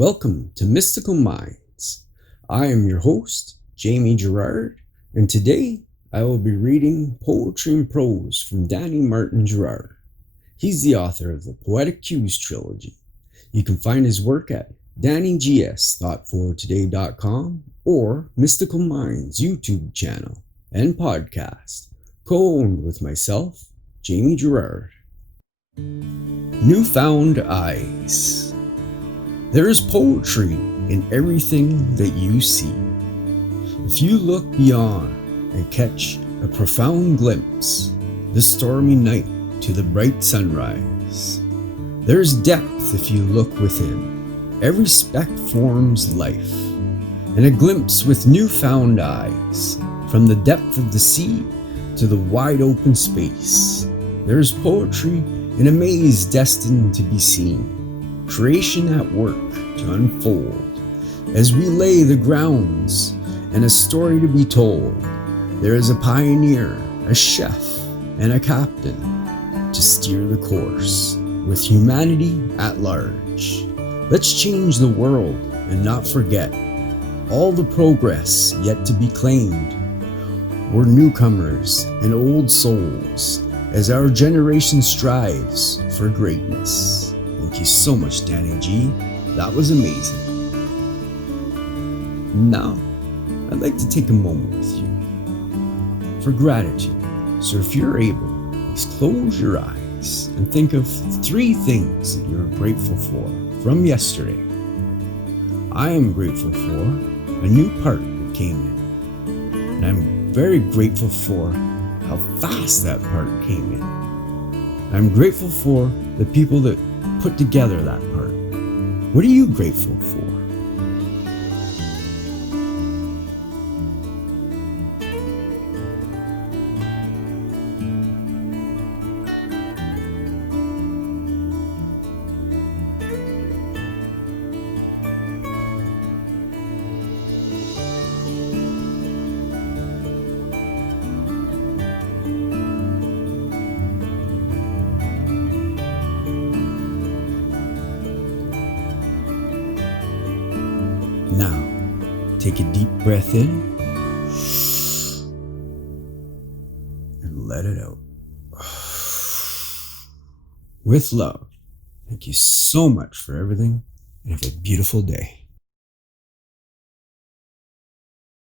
Welcome to Mystical Minds. I am your host, Jamie Gerard, and today I will be reading poetry and prose from Danny Martin Gerard. He's the author of the Poetic Cues trilogy. You can find his work at DannyGS.fortoday.com or Mystical Minds YouTube channel and podcast, co-owned with myself, Jamie Gerard. Newfound Eyes. There is poetry in everything that you see. If you look beyond and catch a profound glimpse, the stormy night to the bright sunrise, there's depth if you look within. Every speck forms life, and a glimpse with newfound eyes, from the depth of the sea to the wide open space. There's poetry in a maze destined to be seen. Creation at work to unfold as we lay the grounds and a story to be told. There is a pioneer, a chef, and a captain to steer the course with humanity at large. Let's change the world and not forget all the progress yet to be claimed. We're newcomers and old souls as our generation strives for greatness. Thank you so much, Danny G. That was amazing. Now, I'd like to take a moment with you for gratitude. So if you're able, please close your eyes and think of 3 things that you're grateful for from yesterday. I am grateful for a new part that came in. And I'm very grateful for how fast that part came in. I'm grateful for the people that put together that part. What are you grateful for? Now, take a deep breath in and let it out. With love. Thank you so much for everything and have a beautiful day.